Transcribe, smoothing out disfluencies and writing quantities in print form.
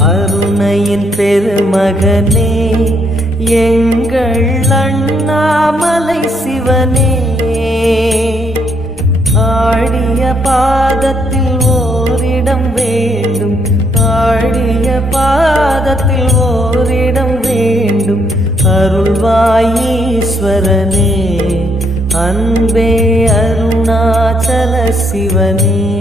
அருணையின் பெருமகனே எங்கள் அண்ணாமலை சிவனே, ஆடிய பாதத்தில் ஓரிடம் வேண்டும், ஆடிய பாதத்தில் ஓரிடம் வேண்டும். அருள்வாயீஸ்வரனே, அன்பே அருணாச்சல சிவனே.